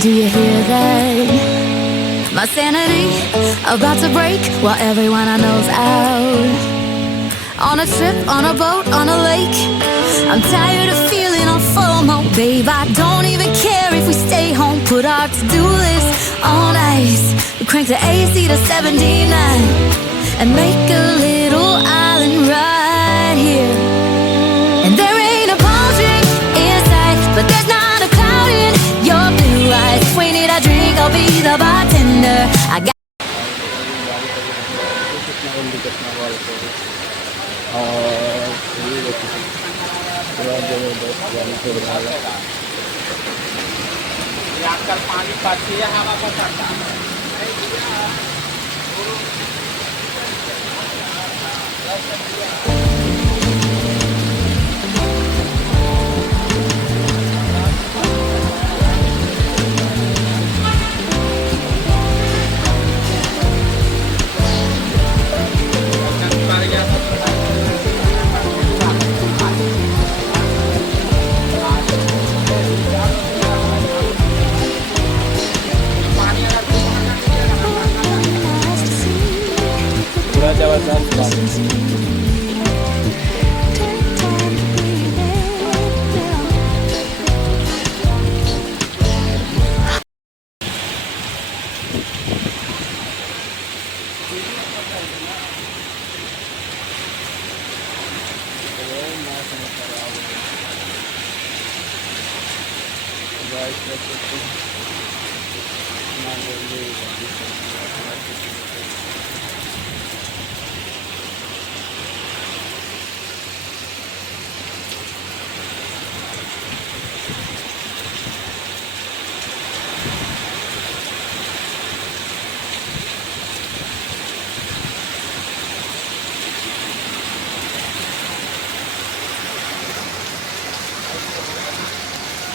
Do you hear that? My sanity about to break while everyone I know's out. On a trip, on a boat, on a lake. I'm tired of feeling on FOMO. Babe, I don't even care if we stay home. Put our to-do list on ice. We crank the AC to 79 and make a little island right here. And there ain't a palm tree in sight, but there's not a cloud in your blue eyes. If we need a drink, I'll be the bartender. I got आजकल पानी पड़ती है हवा पकड़ता है।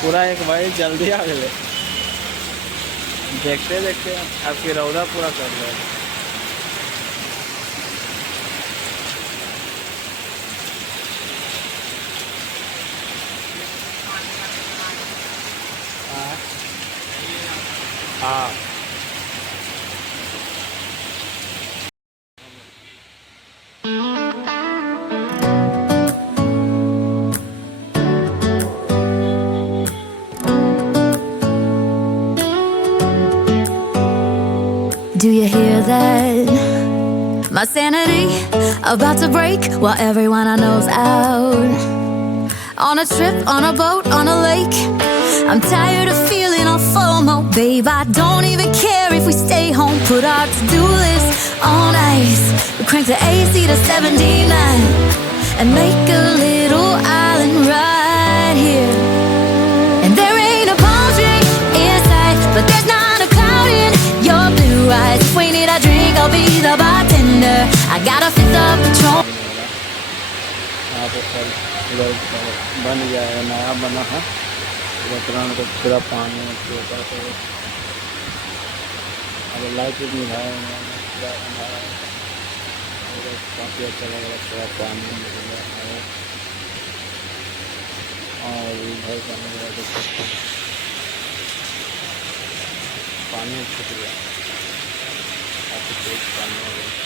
पूरा एक भाई जल्दी आ गए, देखते देखते आपकी रौदा पूरा कर रहे हैं। हाँ Do you hear that? My sanity about to break while everyone I know's out. On a trip, on a boat, on a lake. I'm tired of feeling on FOMO. Babe, I don't even care if we stay home. Put our to-do list on ice. We crank the AC to 79 and make a little island right here. And there ain't a palm tree in sight, but there's not a cloud in your blue eyes. If we need a drink, I'll be the bartender. I gotta fit the Patron. यहाँ पे sir इधर बन गया है, नया बना है। Restaurant को पूरा पानी के ऊपर से अब लाइट नहीं है, पूरा हमारा काफ़ी अच्छा लग रहा है। पूरा पानी मिल रहा है और इधर पानी छूट गया, काफ़ी तेज पानी हो गया।